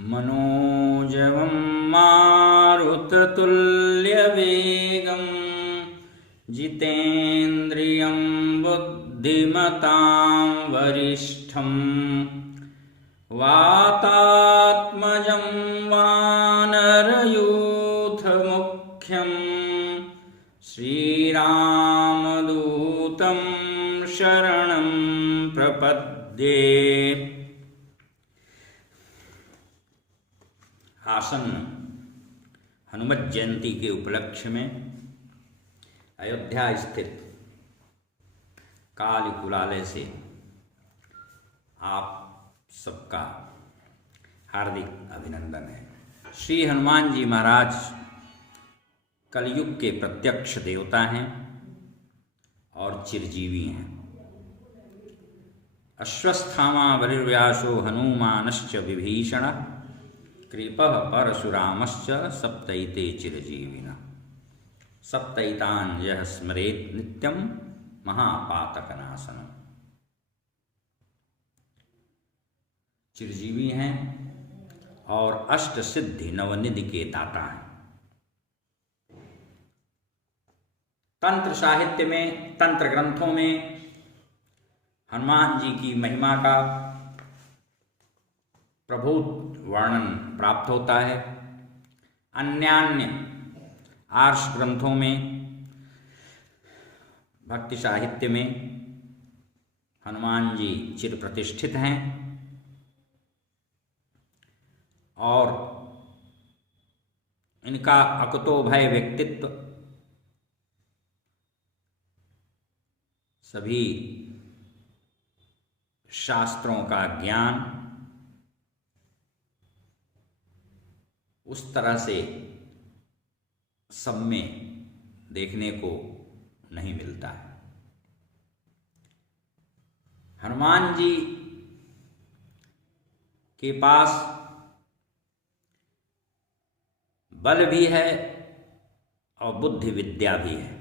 मनोजवं मारुततुल्यवेगं जितेन्द्रियं बुद्धिमतां वरिष्ठं वातात्मजं वानरयूथमुख्यं श्रीरामदूतं शरणं प्रपद्ये। आसन्न हनुमत जयंती के उपलक्ष्य में अयोध्या स्थित काली कुलालय से आप सबका हार्दिक अभिनंदन है। श्री हनुमान जी महाराज कलयुग के प्रत्यक्ष देवता हैं और चिरजीवी हैं। अश्वस्थामा वरिर्व्यासो हनुमानश्च विभीषण कृपः परशुरामश्च सप्तैते चिरजीविनः सप्तैतान् यः स्मरेत् नित्यं महापातकनाशनम्। चिरजीवी हैं और अष्ट सिद्धि नवनिधि के दाता हैं। तंत्र साहित्य में, तंत्र ग्रंथों में हनुमान जी की महिमा का प्रभुत वर्णन प्राप्त होता है। अन्यान्य आर्ष ग्रंथों में, भक्ति साहित्य में हनुमान जी चिर प्रतिष्ठित हैं और इनका अकुतोभय व्यक्तित्व सभी शास्त्रों का ज्ञान उस तरह से सब में देखने को नहीं मिलता है। हनुमान जी के पास बल भी है और बुद्धि विद्या भी है।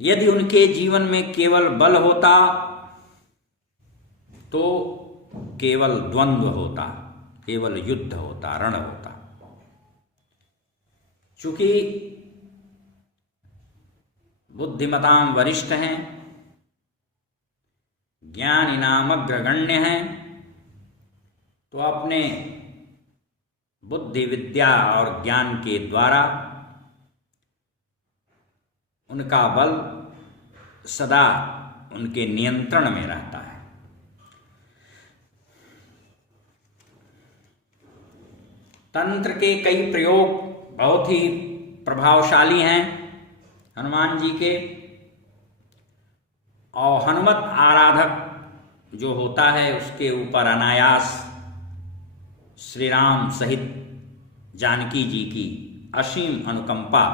यदि उनके जीवन में केवल बल होता तो केवल द्वंद्व होता, केवल युद्ध होता, रण होता। चूंकि बुद्धिमतां वरिष्ठ हैं, ज्ञान इनाम अग्रगण्य हैं, तो अपने बुद्धि विद्या और ज्ञान के द्वारा उनका बल सदा उनके नियंत्रण में रहता है। तंत्र के कई प्रयोग बहुत ही प्रभावशाली हैं हनुमान जी के, और हनुमत आराधक जो होता है उसके ऊपर अनायास श्री राम सहित जानकी जी की असीम अनुकंपा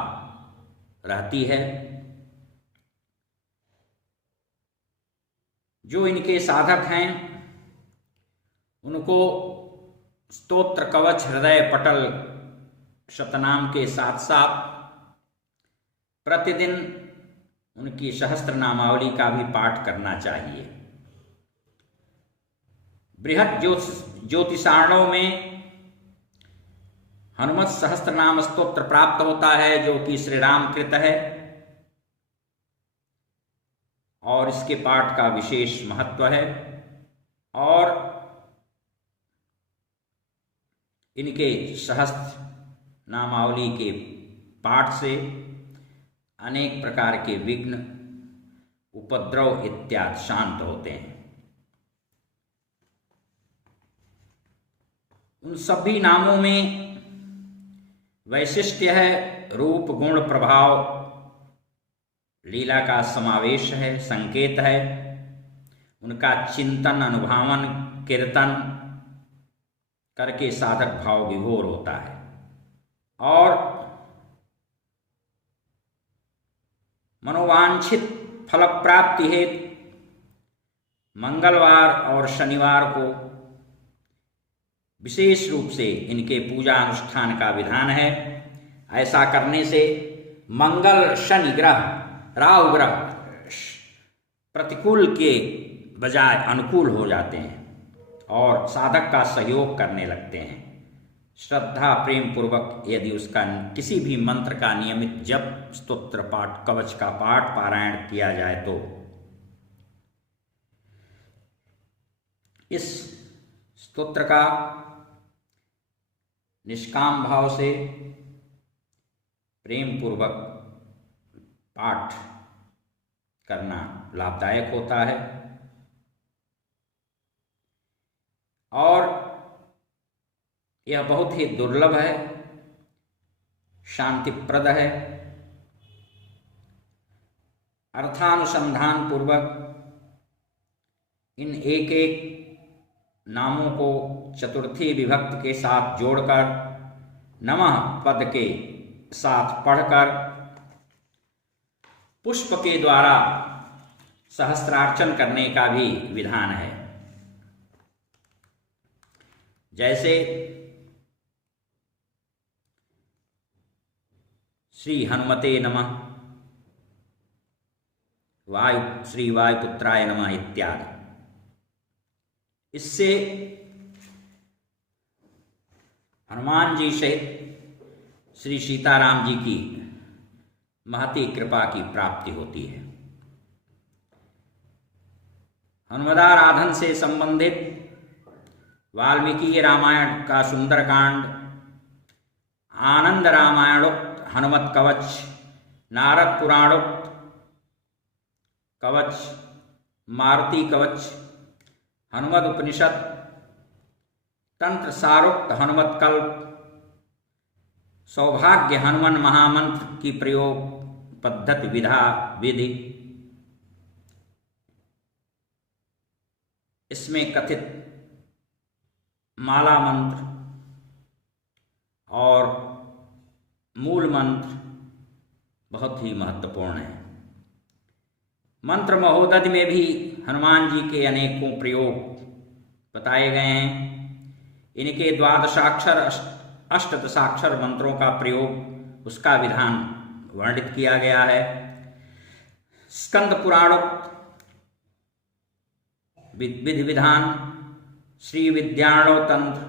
रहती है। जो इनके साधक हैं उनको स्तोत्र कवच हृदय पटल शतनाम के साथ साथ प्रतिदिन उनकी सहस्त्र नामावली का भी पाठ करना चाहिए। बृहद ज्योतिषाणों में हनुमत सहस्त्र नाम स्तोत्र प्राप्त होता है जो कि श्री राम कृत है और इसके पाठ का विशेष महत्व है। और इनके सहस्त्र नामावली के पाठ से अनेक प्रकार के विघ्न, उपद्रव इत्यादि शांत होते हैं। उन सभी नामों में वैशिष्ट्य है, रूप गुण प्रभाव लीला का समावेश है, संकेत है। उनका चिंतन, अनुभावन, कीर्तन करके साधक भाव विभोर होता है। और मनोवांछित फल प्राप्ति हेतु मंगलवार और शनिवार को विशेष रूप से इनके पूजा अनुष्ठान का विधान है। ऐसा करने से मंगल, शनि ग्रह, राहु ग्रह प्रतिकूल के बजाय अनुकूल हो जाते हैं और साधक का सहयोग करने लगते हैं। श्रद्धा प्रेम पूर्वक यदि उसका किसी भी मंत्र का नियमित जप, स्तोत्र पाठ, कवच का पाठ, पारायण किया जाए तो इस स्तोत्र का निष्काम भाव से प्रेम पूर्वक पाठ करना लाभदायक होता है और यह बहुत ही दुर्लभ है, शांतिप्रद है। अर्थानुसंधान पूर्वक इन एक एक नामों को चतुर्थी विभक्ति के साथ जोड़कर नमः पद के साथ पढ़कर पुष्प के द्वारा सहस्त्रार्चन करने का भी विधान है। जैसे श्री हनुमते नमः, श्री वायुपुत्राय नमः इत्यादि। इससे हनुमान जी सहित श्री सीताराम जी की महती कृपा की प्राप्ति होती है। हनुमदाराधन से संबंधित वाल्मीकि रामायण का सुंदरकांड, आनंद रामायणोक्त हनुमत कवच, नारद पुराणोक्त कवच, मारुति कवच, हनुमद उपनिषद, तंत्र सारोक्त हनुमत कल्प, सौभाग्य हनुमान महामंत्र की प्रयोग पद्धति विधि, इसमें कथित माला मंत्र और मूल मंत्र बहुत ही महत्वपूर्ण है। मंत्र महोदधि में भी हनुमान जी के अनेकों प्रयोग बताए गए हैं। इनके द्वादशाक्षर अष्टदशाक्षर मंत्रों का प्रयोग, उसका विधान वर्णित किया गया है। स्कंद पुराणोक्त विधि विधान, श्री विद्यारणो तंत्र,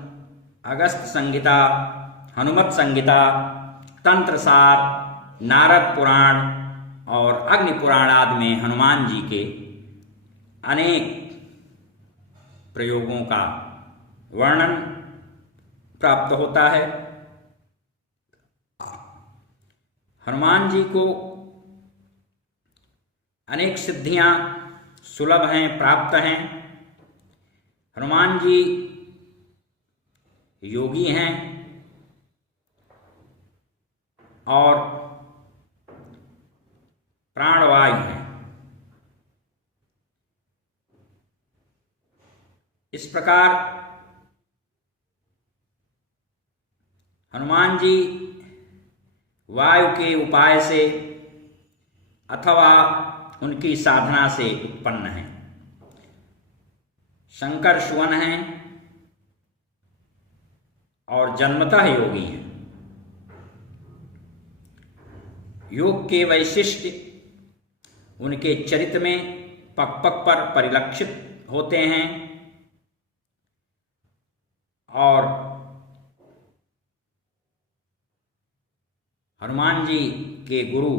अगस्त संहिता, हनुमत संहिता, तंत्र सार, नारद पुराण और अग्नि पुराण आदि में हनुमान जी के अनेक प्रयोगों का वर्णन प्राप्त होता है। हनुमान जी को अनेक सिद्धियां सुलभ हैं, प्राप्त हैं। हनुमान जी योगी हैं और प्राणवायु हैं। इस प्रकार हनुमान जी वायु के उपाय से अथवा उनकी साधना से उत्पन्न हैं। शंकर सुवन हैं और जन्मतः योगी हैं। योग के वैशिष्ट्य उनके चरित्र में पग पग पर परिलक्षित होते हैं और हनुमान जी के गुरु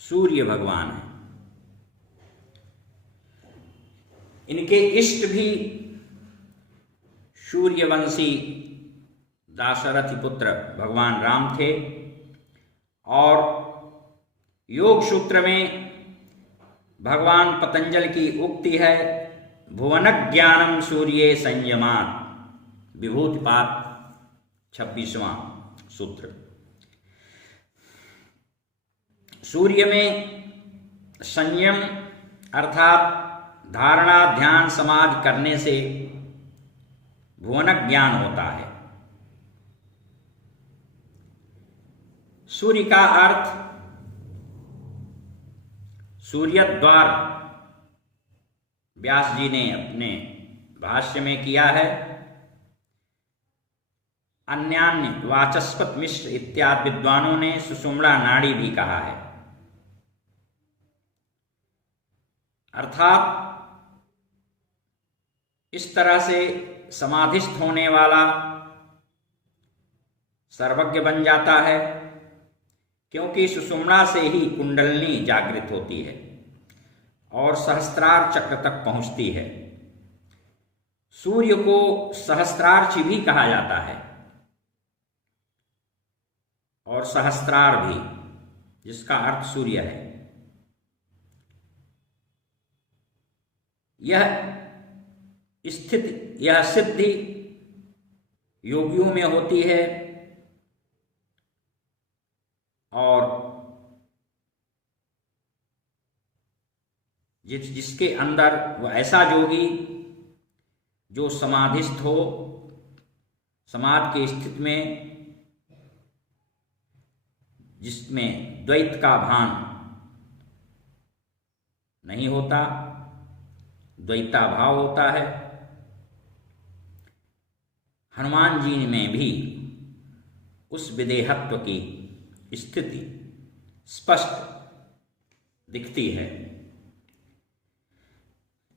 सूर्य भगवान हैं। इनके इष्ट भी सूर्यवंशी दाशरथी पुत्र भगवान राम थे और योग सूत्र में भगवान पतंजलि की उक्ति है, भुवन ज्ञानम सूर्ये संयमात्, विभूतिपाद 26वां सूत्र। सूर्य में संयम अर्थात धारणा, ध्यान, समाधि करने से भुवन ज्ञान होता है। सूर्य का अर्थ सूर्यद्वार व्यास जी ने अपने भाष्य में किया है। अन्यान्य वाचस्पत मिश्र इत्यादि विद्वानों ने सुषुम्ना नाड़ी भी कहा है। अर्थात इस तरह से समाधिस्थ होने वाला सर्वज्ञ बन जाता है, क्योंकि सुषुम्ना से ही कुंडलिनी जागृत होती है और सहस्त्रार चक्र तक पहुंचती है। सूर्य को सहस्त्रार्ची भी कहा जाता है और सहस्त्रार भी, जिसका अर्थ सूर्य है। यह स्थिति, यह सिद्धि योगियों में होती है और जिसके अंदर वह ऐसा योगी जो समाधिस्थ हो, समाधि की स्थिति में, जिसमें द्वैत का भान नहीं होता, द्वैता भाव होता है। हनुमान जी में भी उस विदेहत्व की स्थिति स्पष्ट दिखती है।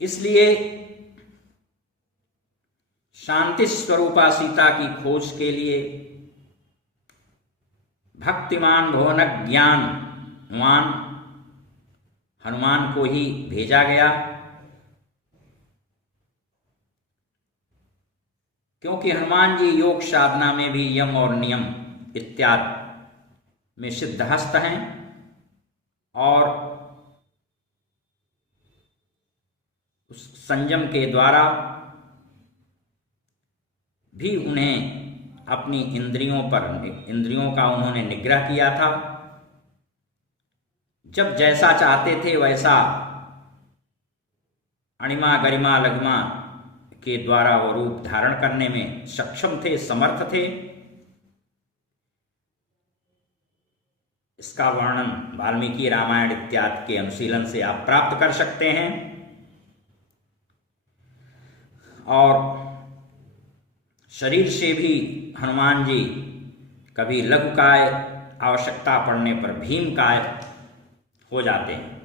इसलिए शांति स्वरूपा सीता की खोज के लिए भक्तिमान भुवन ज्ञानवान हनुमान को ही भेजा गया, क्योंकि हनुमान जी योग साधना में भी यम और नियम इत्यादि में सिद्धहस्त हैं और उस संयम के द्वारा भी उन्हें अपनी इंद्रियों का उन्होंने निग्रह किया था। जब जैसा चाहते थे वैसा अणिमा गरिमा लघिमा के द्वारा वो रूप धारण करने में सक्षम थे, समर्थ थे। इसका वर्णन वाल्मीकि रामायण इत्यादि के अनुशीलन से आप प्राप्त कर सकते हैं। और शरीर से भी हनुमान जी कभी लघुकाय, आवश्यकता पड़ने पर भीमकाय हो जाते हैं।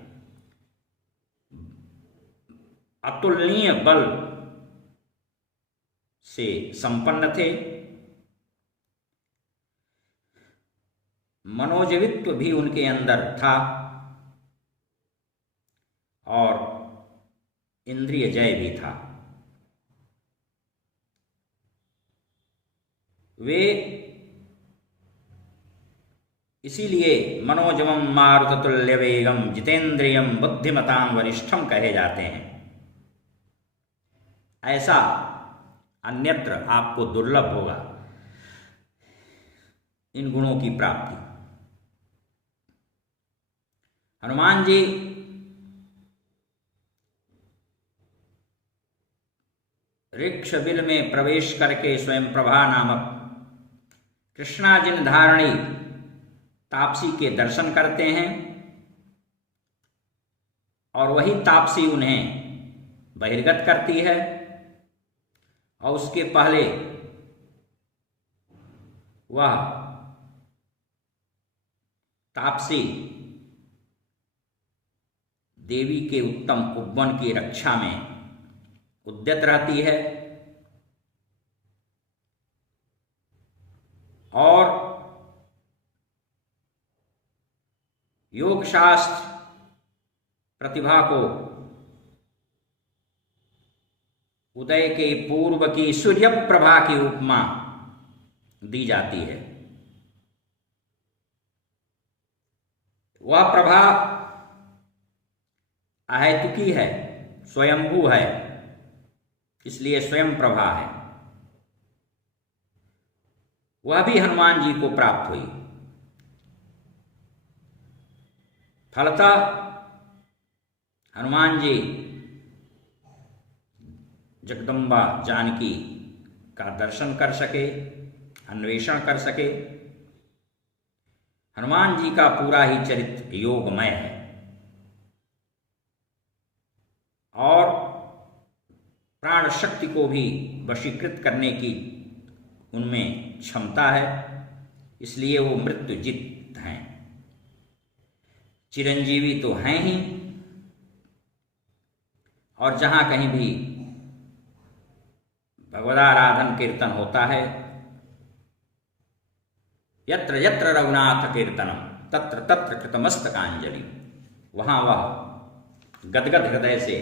अतुलनीय बल से संपन्न थे, मनोजवित्व भी उनके अंदर था और इंद्रिय जय भी था। वे इसीलिए मनोजवम मारुततुल्य वेगम जितेंद्रियम बुद्धिमताम वरिष्ठम कहे जाते हैं। ऐसा अन्यत्र आपको दुर्लभ होगा इन गुणों की प्राप्ति। हनुमान जी ऋक्षबिल में प्रवेश करके स्वयं प्रभा नामक कृष्णाजिन धारणी तापसी के दर्शन करते हैं और वही तापसी उन्हें बहिर्गत करती है। और उसके पहले वह तापसी देवी के उत्तम उपवन की रक्षा में उद्यत रहती है और योग शास्त्र प्रतिभा को उदय के पूर्व की सूर्य प्रभा की उपमा दी जाती है। वह प्रभा अहेतुकी है, स्वयंभू है, इसलिए स्वयं प्रभा है। वह भी हनुमान जी को प्राप्त हुई। फलतः हनुमान जी जगदम्बा जानकी का दर्शन कर सके, अन्वेषण कर सके। हनुमान जी का पूरा ही चरित्र योगमय है और प्राण शक्ति को भी वशीकृत करने की उनमें क्षमता है, इसलिए वो मृत्युजित हैं। चिरंजीवी तो हैं ही और जहाँ कहीं भी भगवदाराधन कीर्तन होता है। यत्र यत्र रघुनाथ कीर्तनम तत्र तत्र कृतमस्तकांजलि, वहां वह गदगद हृदय से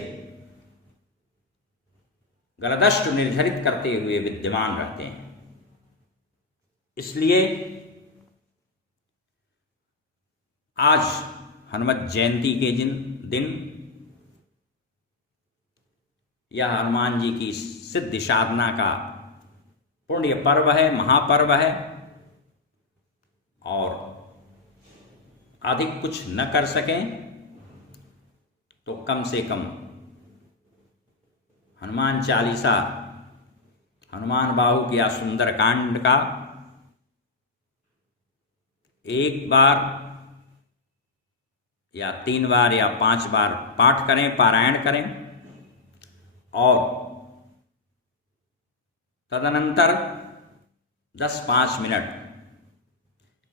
गलदष्ट निर्झरित करते हुए विद्यमान रहते हैं। इसलिए आज हनुमत जयंती के दिन यह हनुमान जी की सिद्धि साधना का पुण्य पर्व है, महापर्व है। और अधिक कुछ न कर सकें तो कम से कम हनुमान चालीसा, हनुमान बाहु किया सुंदर कांड का एक बार या 3 बार या 5 बार पाठ करें, पारायण करें। और तदनंतर 10-5 मिनट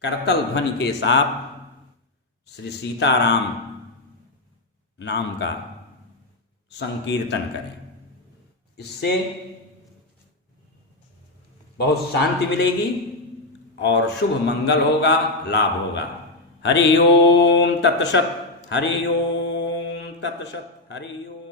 करतल ध्वनि के साथ श्री सीताराम नाम का संकीर्तन करें। इससे बहुत शांति मिलेगी और शुभ मंगल होगा, लाभ होगा। हरि ओम तत्सत, हरि ओम तत्सत, हरि ओम।